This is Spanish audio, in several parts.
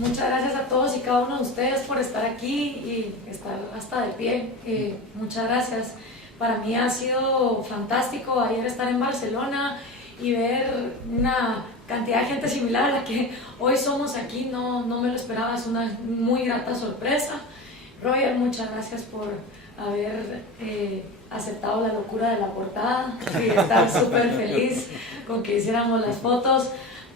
Muchas gracias a todos y cada uno de ustedes por estar aquí y estar hasta de pie. Muchas gracias. Para mí ha sido fantástico ayer estar en Barcelona y ver una cantidad de gente similar a la que hoy somos aquí. No me lo esperaba, es una muy grata sorpresa. Roger, muchas gracias por haber aceptado la locura de la portada y estar súper feliz con que hiciéramos las fotos.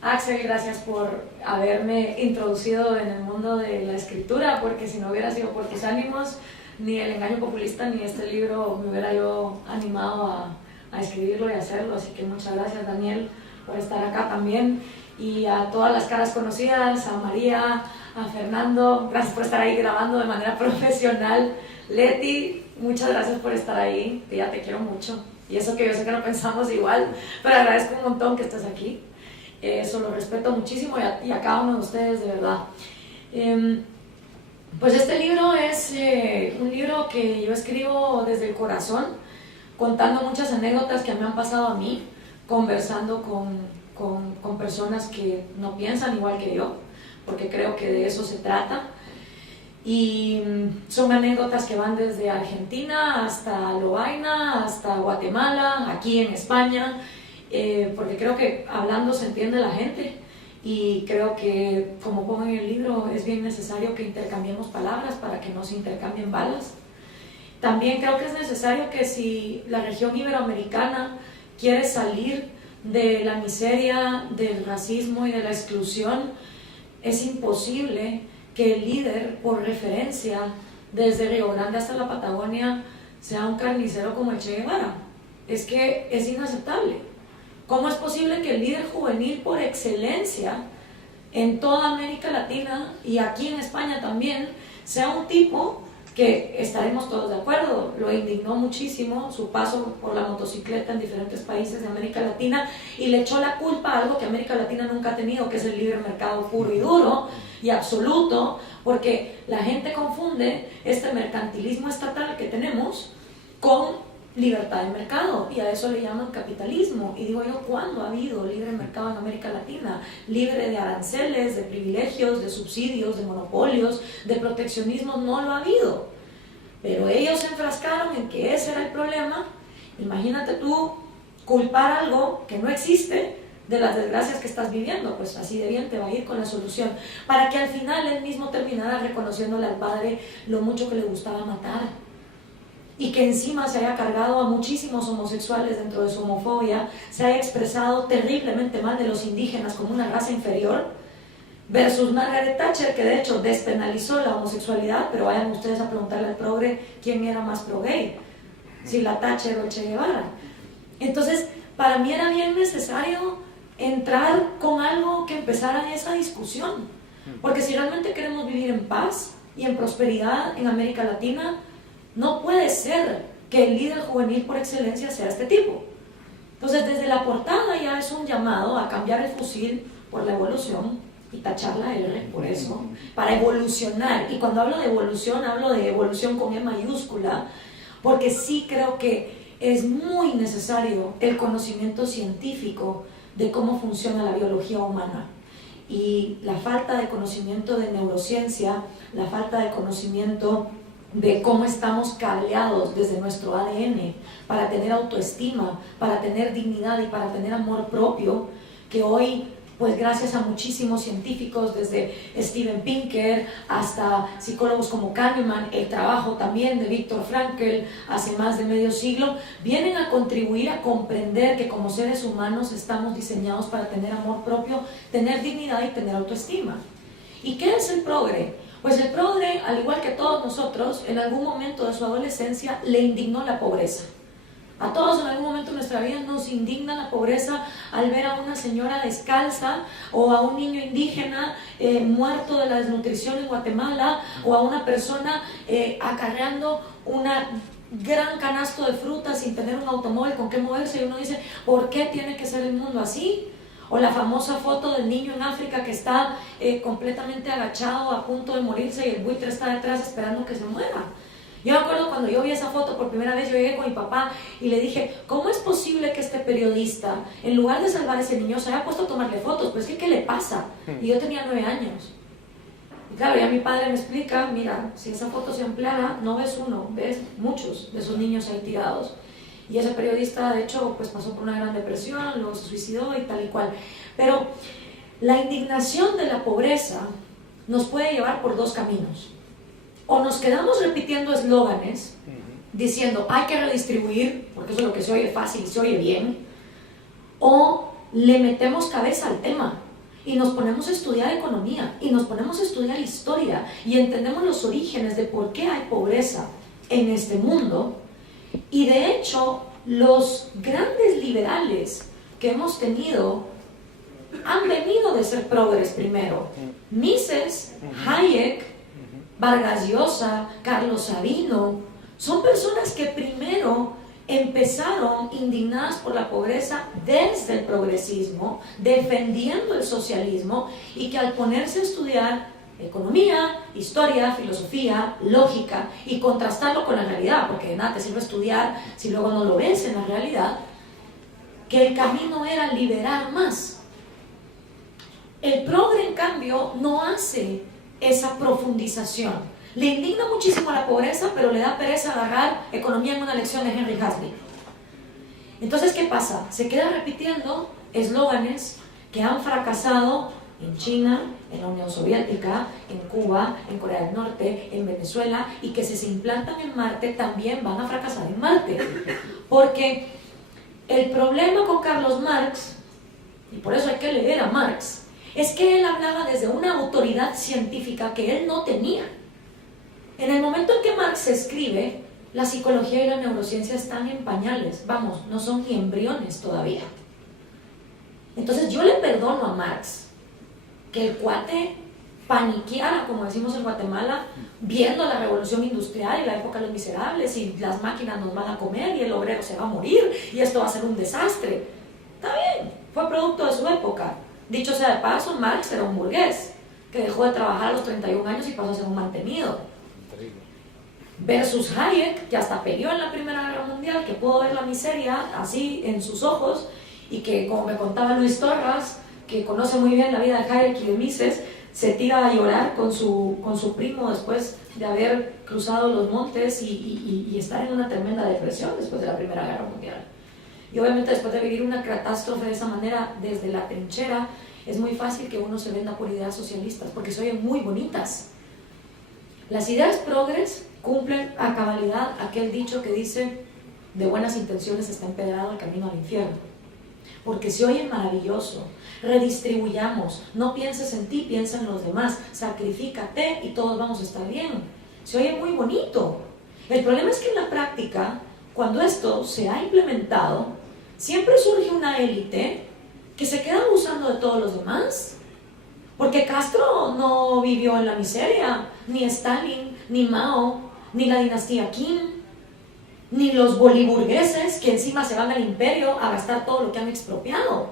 Axel, gracias por haberme introducido en el mundo de la escritura, porque si no hubiera sido por tus ánimos, ni El engaño populista ni este libro me hubiera yo animado a escribirlo y hacerlo. Así que muchas gracias, Daniel, por estar acá también, y a todas las caras conocidas, a María, a Fernando, gracias por estar ahí grabando de manera profesional. Leti, muchas gracias por estar ahí, ya te quiero mucho, y eso que yo sé que no pensamos igual, pero agradezco un montón que estés aquí. Eso lo respeto muchísimo, y a cada uno de ustedes, de verdad. Pues este libro es un libro que yo escribo desde el corazón, contando muchas anécdotas que me han pasado a mí, conversando con personas que no piensan igual que yo, porque creo que de eso se trata. Y son anécdotas que van desde Argentina hasta Lovaina, hasta Guatemala, aquí en España, porque creo que hablando se entiende la gente, y creo que, como pongo en el libro, es bien necesario que intercambiemos palabras para que no se intercambien balas. También creo que es necesario que, si la región iberoamericana quiere salir de la miseria, del racismo y de la exclusión, es imposible que el líder, por referencia, desde Río Grande hasta la Patagonia, sea un carnicero como el Che Guevara. Es que es inaceptable. ¿Cómo es posible que el líder juvenil por excelencia en toda América Latina y aquí en España también sea un tipo que, estaremos todos de acuerdo, lo indignó muchísimo su paso por la motocicleta en diferentes países de América Latina, y le echó la culpa a algo que América Latina nunca ha tenido, que es el libre mercado puro y duro y absoluto? Porque la gente confunde este mercantilismo estatal que tenemos con libertad de mercado, y a eso le llaman capitalismo. Y digo yo, ¿cuándo ha habido libre mercado en América Latina? Libre de aranceles, de privilegios, de subsidios, de monopolios, de proteccionismo, no lo ha habido. Pero ellos se enfrascaron en que ese era el problema. Imagínate tú culpar algo que no existe de las desgracias que estás viviendo, pues así de bien te va a ir con la solución, para que al final él mismo terminara reconociéndole al padre lo mucho que le gustaba matar, y que encima se haya cargado a muchísimos homosexuales dentro de su homofobia, se haya expresado terriblemente mal de los indígenas como una raza inferior, versus Margaret Thatcher, que de hecho despenalizó la homosexualidad. Pero vayan ustedes a preguntarle al progre quién era más pro-gay, si la Thatcher o el Che Guevara. Entonces, para mí era bien necesario entrar con algo que empezara esa discusión, porque si realmente queremos vivir en paz y en prosperidad en América Latina, no puede ser que el líder juvenil por excelencia sea este tipo. Entonces, desde la portada ya es un llamado a cambiar el fusil por la evolución y tachar la R por eso, para evolucionar. Y cuando hablo de evolución con E mayúscula, porque sí creo que es muy necesario el conocimiento científico de cómo funciona la biología humana. Y la falta de conocimiento de neurociencia, la falta de conocimiento de cómo estamos cableados desde nuestro ADN para tener autoestima, para tener dignidad y para tener amor propio, que hoy, pues gracias a muchísimos científicos, desde Steven Pinker hasta psicólogos como Kahneman, el trabajo también de Viktor Frankl hace más de medio siglo, vienen a contribuir a comprender que como seres humanos estamos diseñados para tener amor propio, tener dignidad y tener autoestima. ¿Y qué es el progre? Pues el progre, al igual que todos nosotros, en algún momento de su adolescencia le indignó la pobreza. A todos en algún momento de nuestra vida nos indigna la pobreza al ver a una señora descalza, o a un niño indígena muerto de la desnutrición en Guatemala, o a una persona acarreando una gran canasto de frutas sin tener un automóvil con qué moverse, y uno dice, ¿por qué tiene que ser el mundo así? O la famosa foto del niño en África que está completamente agachado a punto de morirse y el buitre está detrás esperando que se muera. Yo me acuerdo cuando yo vi esa foto por primera vez, yo llegué con mi papá y le dije, ¿cómo es posible que este periodista, en lugar de salvar a ese niño, se haya puesto a tomarle fotos? Pues ¿qué le pasa? Y yo tenía 9 años. Y claro, ya mi padre me explica, mira, si esa foto se ampliara, no ves uno, ves muchos de esos niños ahí tirados. Y ese periodista, de hecho, pues pasó por una gran depresión, luego se suicidó y tal y cual. Pero la indignación de la pobreza nos puede llevar por dos caminos. O nos quedamos repitiendo eslóganes, diciendo hay que redistribuir, porque eso es lo que se oye fácil y se oye bien, o le metemos cabeza al tema y nos ponemos a estudiar economía y nos ponemos a estudiar historia y entendemos los orígenes de por qué hay pobreza en este mundo. Y de hecho, los grandes liberales que hemos tenido han venido de ser progres primero. Mises, Hayek, Vargas Llosa, Carlos Sabino, son personas que primero empezaron indignadas por la pobreza desde el progresismo, defendiendo el socialismo, y que al ponerse a estudiar economía, historia, filosofía, lógica y contrastarlo con la realidad, porque de nada te sirve estudiar si luego no lo ves en la realidad, que el camino era liberar más. El progre, en cambio, no hace esa profundización. Le indigna muchísimo a la pobreza, pero le da pereza agarrar economía en una lección de Henry Hazlitt. Entonces, ¿qué pasa? Se queda repitiendo eslóganes que han fracasado en China, en la Unión Soviética, en Cuba, en Corea del Norte, en Venezuela, y que si se implantan en Marte también van a fracasar en Marte. Porque el problema con Carlos Marx, y por eso hay que leer a Marx, es que él hablaba desde una autoridad científica que él no tenía. En el momento en que Marx escribe, la psicología y la neurociencia están en pañales, vamos, no son ni embriones todavía. Entonces yo le perdono a Marx que el cuate paniqueara, como decimos en Guatemala, viendo la revolución industrial y la época de los miserables, y las máquinas nos van a comer y el obrero se va a morir y esto va a ser un desastre. Está bien, fue producto de su época. Dicho sea de paso, Marx era un burgués que dejó de trabajar a los 31 años y pasó a ser un mantenido. Versus Hayek, que hasta peleó en la Primera Guerra Mundial, que pudo ver la miseria así en sus ojos, y que, como me contaba Luis Torras, que conoce muy bien la vida de Hayek y de Mises, se tira a llorar con su primo después de haber cruzado los montes y estar en una tremenda depresión después de la Primera Guerra Mundial. Y obviamente después de vivir una catástrofe de esa manera, desde la trinchera, es muy fácil que uno se venda por ideas socialistas, porque se oyen muy bonitas. Las ideas progres cumplen a cabalidad aquel dicho que dice: de buenas intenciones está empedrado el camino al infierno. Porque se oye maravilloso. Redistribuyamos, no pienses en ti, piensa en los demás, sacrifícate y todos vamos a estar bien. Se oye muy bonito. El problema es que en la práctica, cuando esto se ha implementado, siempre surge una élite que se queda abusando de todos los demás. Porque Castro no vivió en la miseria, ni Stalin, ni Mao, ni la dinastía Qin, ni los boliburgueses que encima se van al imperio a gastar todo lo que han expropiado.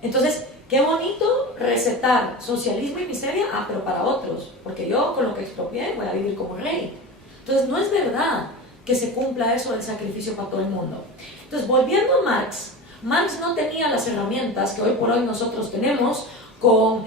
Entonces, qué bonito recetar socialismo y miseria, pero para otros, porque yo con lo que expropié voy a vivir como rey. Entonces, no es verdad que se cumpla eso del sacrificio para todo el mundo. Entonces, volviendo a Marx, Marx no tenía las herramientas que hoy por hoy nosotros tenemos, con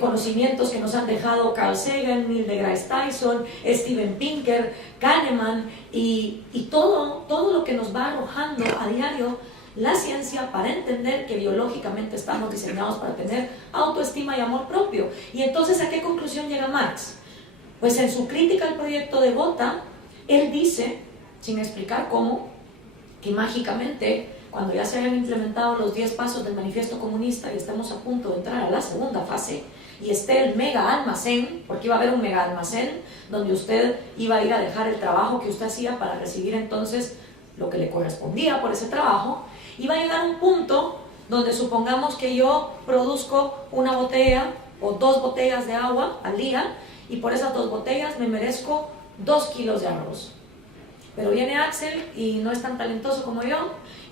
conocimientos que nos han dejado Carl Sagan, Neil deGrasse Tyson, Steven Pinker, Kahneman y todo lo que nos va arrojando a diario la ciencia para entender que biológicamente estamos diseñados para tener autoestima y amor propio. Y entonces, ¿a qué conclusión llega Marx? Pues en su crítica al proyecto de Gotha, él dice, sin explicar cómo, que mágicamente, cuando ya se hayan implementado los 10 pasos del manifiesto comunista y estemos a punto de entrar a la segunda fase, y esté el mega almacén, porque iba a haber un mega almacén donde usted iba a ir a dejar el trabajo que usted hacía para recibir entonces lo que le correspondía por ese trabajo, iba a llegar un punto donde supongamos que yo produzco una botella o 2 botellas de agua al día, y por esas 2 botellas me merezco 2 kilos de arroz. Pero viene Axel y no es tan talentoso como yo,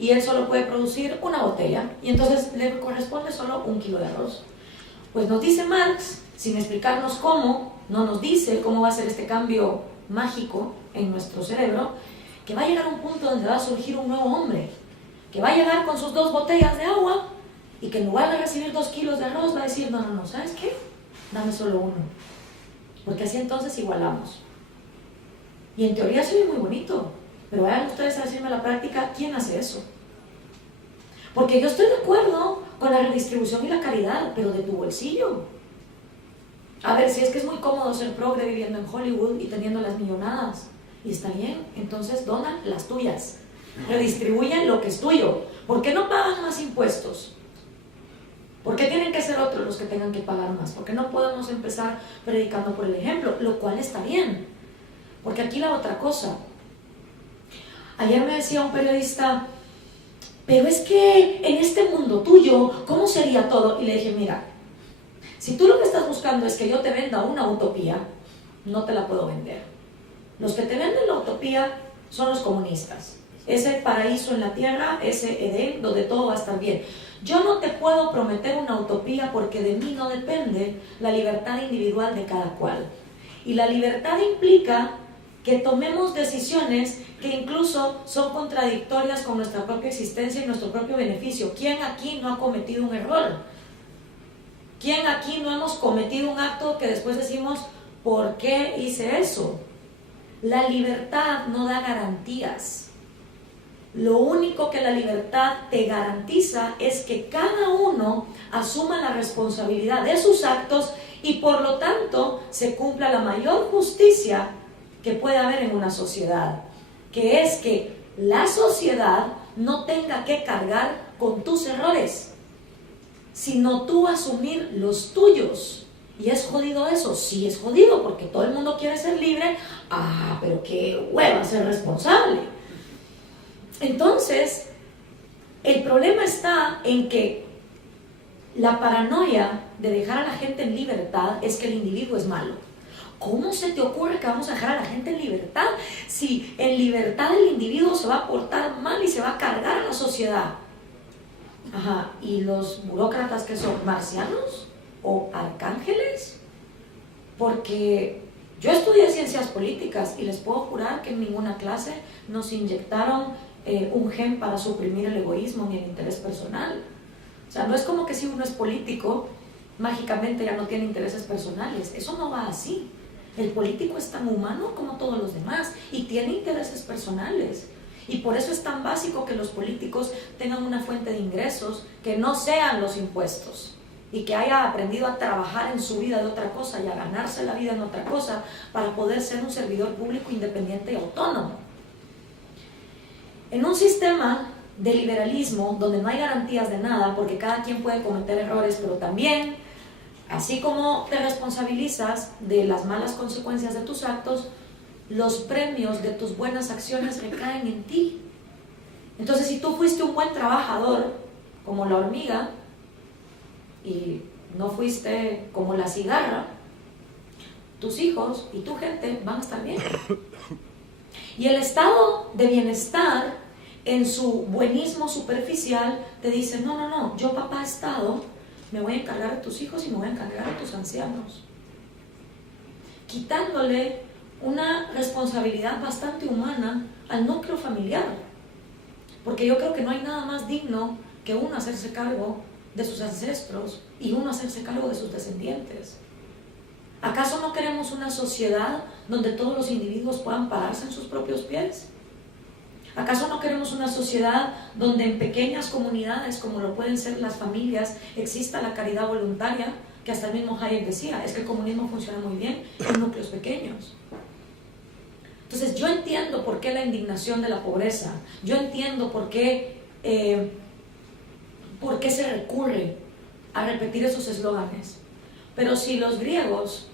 y él solo puede producir una botella, y entonces le corresponde solo 1 kilo de arroz. Pues nos dice Marx, sin explicarnos cómo, no nos dice cómo va a ser este cambio mágico en nuestro cerebro, que va a llegar un punto donde va a surgir un nuevo hombre, que va a llegar con sus 2 botellas de agua, y que en lugar de recibir 2 kilos de arroz va a decir: no, ¿sabes qué? Dame solo 1. porque así entonces igualamos. Y en teoría se ve muy bonito, pero vayan ustedes a decirme a la práctica, ¿quién hace eso? Porque yo estoy de acuerdo con la redistribución y la caridad, pero de tu bolsillo. A ver, si es que es muy cómodo ser progre viviendo en Hollywood y teniendo las millonadas, y está bien, entonces donan las tuyas, redistribuyen lo que es tuyo. ¿Por qué no pagan más impuestos? ¿Por qué tienen que ser otros los que tengan que pagar más? ¿Por qué no podemos empezar predicando por el ejemplo? Lo cual está bien, porque aquí la otra cosa. Ayer me decía un periodista, pero es que en este mundo tuyo, ¿cómo sería todo? Y le dije, mira, si tú lo que estás buscando es que yo te venda una utopía, no te la puedo vender. Los que te venden la utopía son los comunistas. Ese paraíso en la tierra, ese Edén, donde todo va a estar bien. Yo no te puedo prometer una utopía porque de mí no depende la libertad individual de cada cual. Y la libertad implica que tomemos decisiones que incluso son contradictorias con nuestra propia existencia y nuestro propio beneficio. ¿Quién aquí no ha cometido un error? ¿Quién aquí no hemos cometido un acto que después decimos, ¿por qué hice eso? La libertad no da garantías. Lo único que la libertad te garantiza es que cada uno asuma la responsabilidad de sus actos y por lo tanto se cumpla la mayor justicia que puede haber en una sociedad, que es que la sociedad no tenga que cargar con tus errores, sino tú asumir los tuyos. ¿Y es jodido eso? Sí, es jodido, porque todo el mundo quiere ser libre. Pero qué hueva ser responsable. Entonces, el problema está en que la paranoia de dejar a la gente en libertad es que el individuo es malo. ¿Cómo se te ocurre que vamos a dejar a la gente en libertad si en libertad el individuo se va a portar mal y se va a cargar a la sociedad? ¿Y los burócratas que son marcianos o arcángeles? Porque yo estudié ciencias políticas y les puedo jurar que en ninguna clase nos inyectaron un gen para suprimir el egoísmo ni el interés personal. O sea, no es como que si uno es político, mágicamente ya no tiene intereses personales. Eso no va así. El político es tan humano como todos los demás y tiene intereses personales. Y por eso es tan básico que los políticos tengan una fuente de ingresos que no sean los impuestos y que haya aprendido a trabajar en su vida de otra cosa y a ganarse la vida en otra cosa para poder ser un servidor público independiente y autónomo. En un sistema de liberalismo donde no hay garantías de nada, porque cada quien puede cometer errores, pero también, así como te responsabilizas de las malas consecuencias de tus actos, los premios de tus buenas acciones recaen en ti. Entonces, si tú fuiste un buen trabajador, como la hormiga, y no fuiste como la cigarra, tus hijos y tu gente van a estar bien. Y el estado de bienestar, en su buenismo superficial, te dice, no, yo papá Estado, me voy a encargar de tus hijos y me voy a encargar de tus ancianos. Quitándole una responsabilidad bastante humana al núcleo familiar, porque yo creo que no hay nada más digno que uno hacerse cargo de sus ancestros y uno hacerse cargo de sus descendientes. ¿Acaso no queremos una sociedad donde todos los individuos puedan pararse en sus propios pies? ¿Acaso no queremos una sociedad donde en pequeñas comunidades, como lo pueden ser las familias, exista la caridad voluntaria, que hasta el mismo Hayek decía, es que el comunismo funciona muy bien en núcleos pequeños? Entonces yo entiendo por qué la indignación de la pobreza, yo entiendo por qué se recurre a repetir esos eslóganes. Pero si los griegos,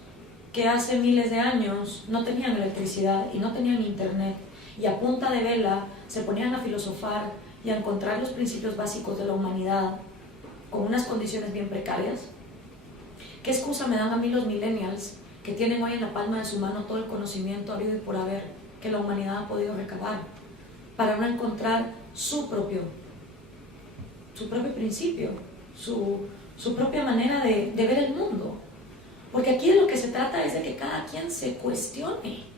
que hace miles de años no tenían electricidad y no tenían internet, y a punta de vela se ponían a filosofar y a encontrar los principios básicos de la humanidad con unas condiciones bien precarias, ¿qué excusa me dan a mí los millennials que tienen hoy en la palma de su mano todo el conocimiento habido y por haber que la humanidad ha podido recabar para no encontrar su propio principio, su propia manera de ver el mundo? Porque aquí de lo que se trata es de que cada quien se cuestione.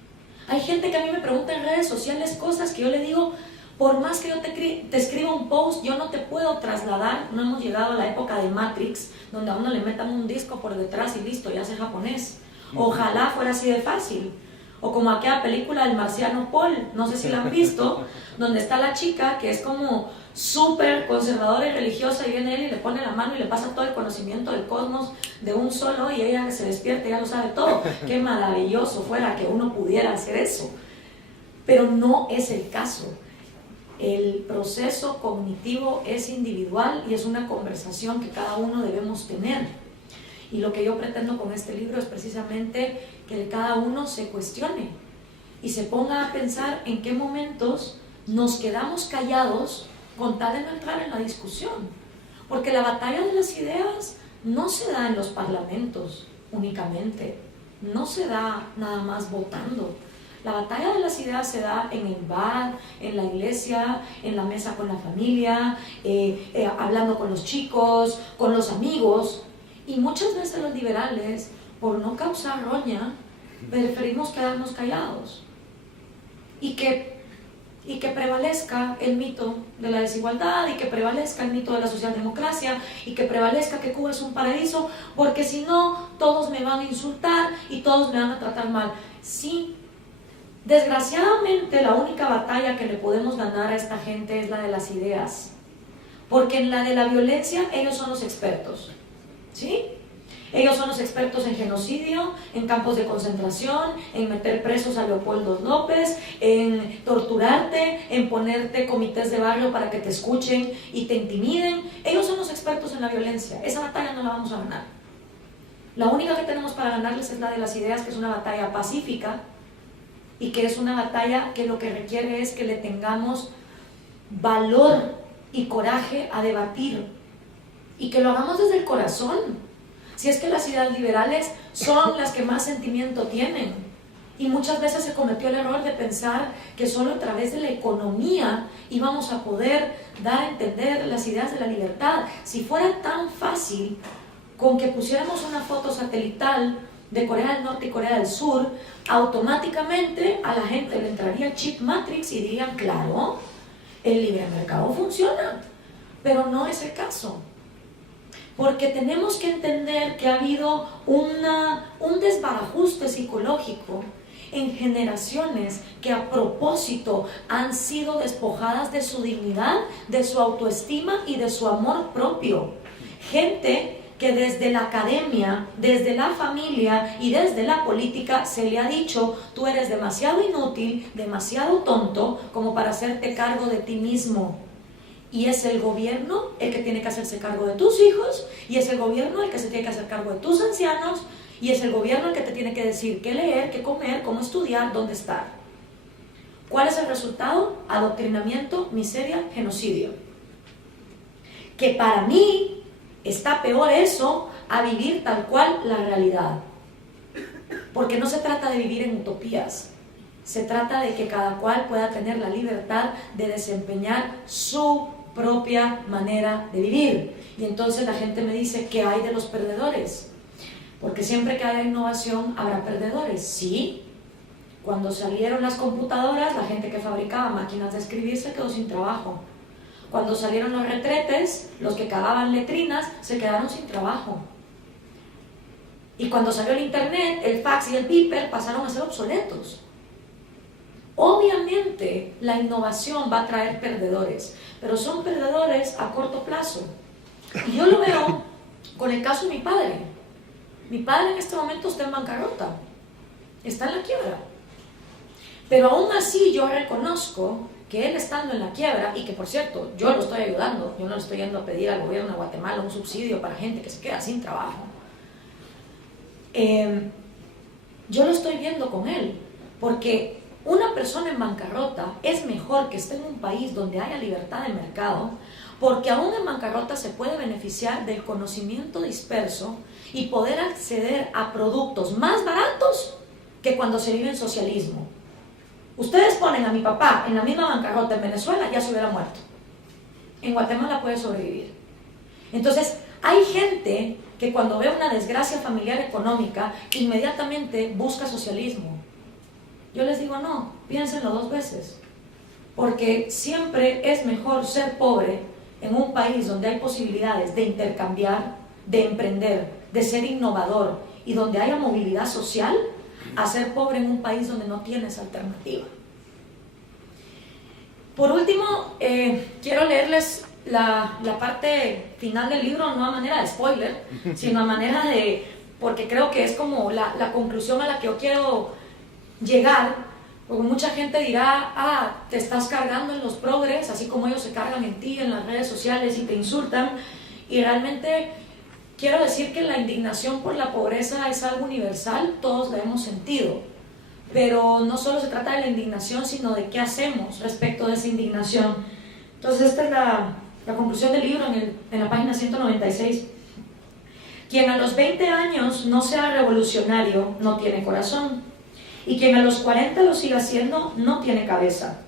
Hay gente que a mí me pregunta en redes sociales cosas que yo le digo, por más que yo te escriba un post, yo no te puedo trasladar. No hemos llegado a la época de Matrix, donde a uno le metan un disco por detrás y listo, ya sé japonés. Ojalá fuera así de fácil. O como aquella película del marciano Paul, no sé si la han visto, donde está la chica que es como súper conservadora y religiosa, y viene él y le pone la mano y le pasa todo el conocimiento del cosmos de un solo, y ella se despierta y ya lo sabe todo. Qué maravilloso fuera que uno pudiera hacer eso. Pero no es el caso. El proceso cognitivo es individual y es una conversación que cada uno debemos tener. Y lo que yo pretendo con este libro es precisamente que cada uno se cuestione y se ponga a pensar en qué momentos nos quedamos callados con tal de no entrar en la discusión. Porque la batalla de las ideas no se da en los parlamentos únicamente, no se da nada más votando. La batalla de las ideas se da en el bar, en la iglesia, en la mesa con la familia, hablando con los chicos, con los amigos. Y muchas veces los liberales, por no causar roña, preferimos quedarnos callados. Y que prevalezca el mito de la desigualdad, y que prevalezca el mito de la socialdemocracia, y que prevalezca que Cuba es un paraíso, porque si no, todos me van a insultar y todos me van a tratar mal. Sí, desgraciadamente la única batalla que le podemos ganar a esta gente es la de las ideas, porque en la de la violencia ellos son los expertos. ¿Sí? Ellos son los expertos en genocidio, en campos de concentración, en meter presos a Leopoldo López, en torturarte, en ponerte comités de barrio para que te escuchen y te intimiden. Ellos son los expertos en la violencia. Esa batalla no la vamos a ganar. La única que tenemos para ganarles es la de las ideas, que es una batalla pacífica y que es una batalla que lo que requiere es que le tengamos valor y coraje a debatir. Y que lo hagamos desde el corazón. Si es que las ideas liberales son las que más sentimiento tienen. Y muchas veces se cometió el error de pensar que solo a través de la economía íbamos a poder dar a entender las ideas de la libertad. Si fuera tan fácil, con que pusiéramos una foto satelital de Corea del Norte y Corea del Sur, automáticamente a la gente le entraría chip Matrix y dirían, claro, el libre mercado funciona. Pero no es el caso. Porque tenemos que entender que ha habido un desbarajuste psicológico en generaciones que a propósito han sido despojadas de su dignidad, de su autoestima y de su amor propio. Gente que desde la academia, desde la familia y desde la política se le ha dicho: tú eres demasiado inútil, demasiado tonto como para hacerte cargo de ti mismo. Y es el gobierno el que tiene que hacerse cargo de tus hijos, y es el gobierno el que se tiene que hacer cargo de tus ancianos, y es el gobierno el que te tiene que decir qué leer, qué comer, cómo estudiar, dónde estar. ¿Cuál es el resultado? Adoctrinamiento, miseria, genocidio. Que para mí está peor eso a vivir tal cual la realidad. Porque no se trata de vivir en utopías. Se trata de que cada cual pueda tener la libertad de desempeñar su propia manera de vivir. Y entonces la gente me dice: ¿qué hay de los perdedores? Porque siempre que haya innovación habrá perdedores. Sí, cuando salieron las computadoras, la gente que fabricaba máquinas de escribir se quedó sin trabajo. Cuando salieron los retretes, los que cagaban letrinas se quedaron sin trabajo. Y cuando salió el internet, el fax y el beeper pasaron a ser obsoletos. Obviamente la innovación va a traer perdedores, pero son perdedores a corto plazo. Y yo lo veo con el caso de mi padre. Mi padre en este momento está en bancarrota, está en la quiebra. Pero aún así yo reconozco que él, estando en la quiebra, y que por cierto yo lo estoy ayudando, yo no le estoy yendo a pedir al gobierno de Guatemala un subsidio para gente que se queda sin trabajo, yo lo estoy viendo con él, porque una persona en bancarrota es mejor que esté en un país donde haya libertad de mercado, porque aún en bancarrota se puede beneficiar del conocimiento disperso y poder acceder a productos más baratos que cuando se vive en socialismo. Ustedes ponen a mi papá en la misma bancarrota en Venezuela, ya se hubiera muerto. En Guatemala puede sobrevivir. Entonces, hay gente que cuando ve una desgracia familiar económica, inmediatamente busca socialismo. Yo les digo: no, piénsenlo dos veces, porque siempre es mejor ser pobre en un país donde hay posibilidades de intercambiar, de emprender, de ser innovador y donde haya movilidad social a ser pobre en un país donde no tienes alternativa. Por último, quiero leerles la parte final del libro, no a manera de spoiler, sino a manera de, porque creo que es como la conclusión a la que yo quiero llegar, porque mucha gente dirá, te estás cargando en los progres, así como ellos se cargan en ti, en las redes sociales y te insultan, y realmente quiero decir que la indignación por la pobreza es algo universal, todos la hemos sentido. Pero no solo se trata de la indignación, sino de qué hacemos respecto de esa indignación. Entonces esta es la conclusión del libro en la página 196. Quien a los 20 años no sea revolucionario no tiene corazón, y quien a los 40 lo siga siendo no tiene cabeza.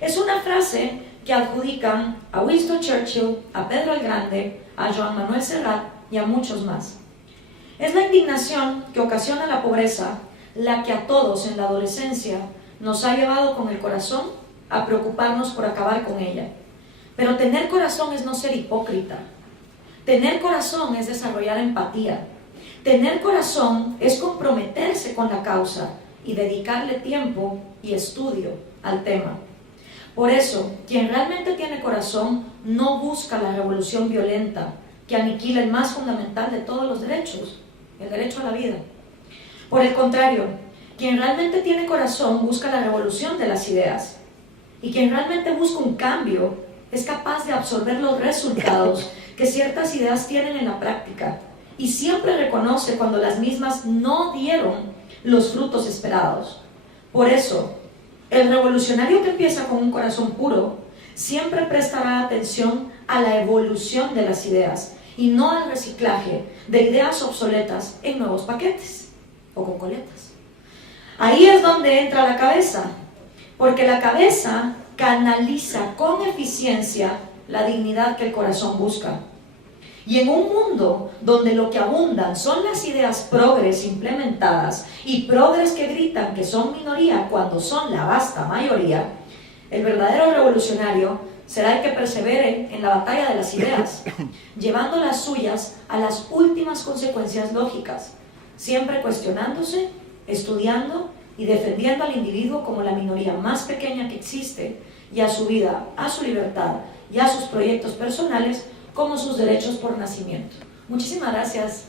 Es una frase que adjudican a Winston Churchill, a Pedro el Grande, a Joan Manuel Serrat y a muchos más. Es la indignación que ocasiona la pobreza la que a todos en la adolescencia nos ha llevado con el corazón a preocuparnos por acabar con ella. Pero tener corazón es no ser hipócrita. Tener corazón es desarrollar empatía. Tener corazón es comprometerse con la causa y dedicarle tiempo y estudio al tema. Por eso, quien realmente tiene corazón no busca la revolución violenta que aniquila el más fundamental de todos los derechos, el derecho a la vida. Por el contrario, quien realmente tiene corazón busca la revolución de las ideas, y quien realmente busca un cambio es capaz de absorber los resultados que ciertas ideas tienen en la práctica, y siempre reconoce cuando las mismas no dieron los frutos esperados. Por eso, el revolucionario que empieza con un corazón puro siempre prestará atención a la evolución de las ideas y no al reciclaje de ideas obsoletas en nuevos paquetes o con coletas. Ahí es donde entra la cabeza, porque la cabeza canaliza con eficiencia la dignidad que el corazón busca. Y en un mundo donde lo que abundan son las ideas progres implementadas y progres que gritan que son minoría cuando son la vasta mayoría, el verdadero revolucionario será el que persevere en la batalla de las ideas, llevando las suyas a las últimas consecuencias lógicas, siempre cuestionándose, estudiando y defendiendo al individuo como la minoría más pequeña que existe, y a su vida, a su libertad y a sus proyectos personales como sus derechos por nacimiento. Muchísimas gracias.